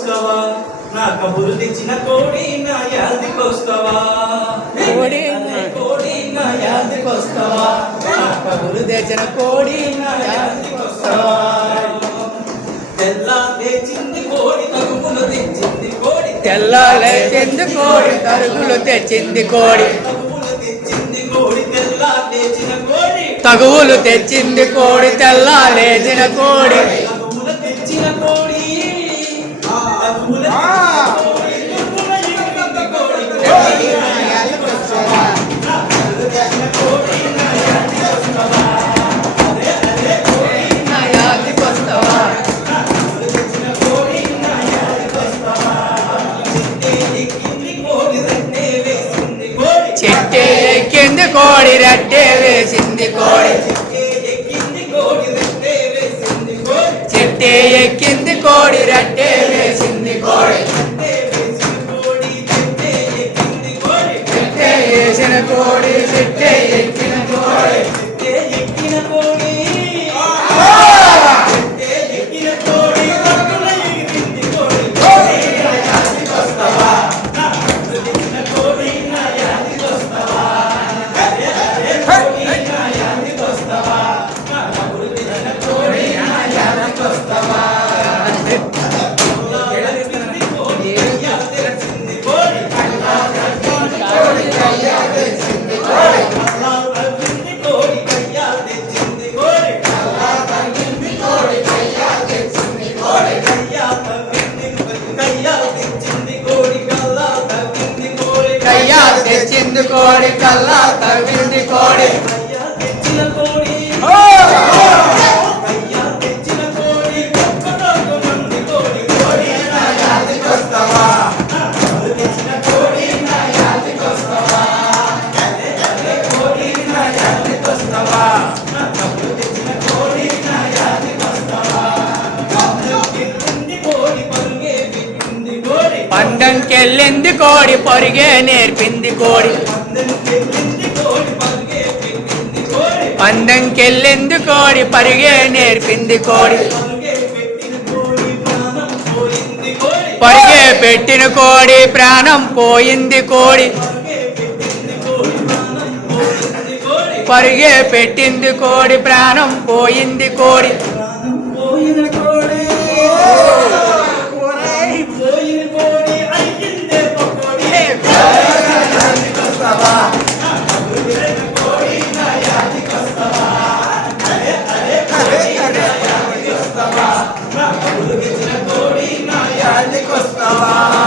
యాదికొస్తావా నా కబురు తెచ్చిన కోడి నా యాదికొస్తావా కోడి కోడి నా యాదికొస్తావా నా కబురు తెచ్చిన కోడి నా యాదికొస్తావా తెల్లా లేచింది కోడి తరుగులు తెచ్చింది కోడి తెల్లా లేచింది కోడి తరుగులు తెచ్చింది కోడి తగువులు తెచ్చింది కోడి తెల్లా లేచిన కోడి చెట్టే ఎక్కింది కోడి రెట్టే వేసింది కోడి చెట్టే ఎక్కింది కోడి రెట్టే వేసింది కోడి చెట్టే వేసిన కోడి చెట్టే ఎక్కిన కోడి తెచ్చింది కోడి కల్లా తవ్వింది కోడి పందంకెళ్ళింది కోడి పొరిగే నేర్పింది కోడి పందంకెళ్ళింది కోడి పరిగే నేర్పింది కోడి పరిగే పెట్టిన కోడి ప్రాణం పోయింది కోడి పరిగే పెట్టింది కోడి ప్రాణం పోయింది కోడి యాదికొస్తావా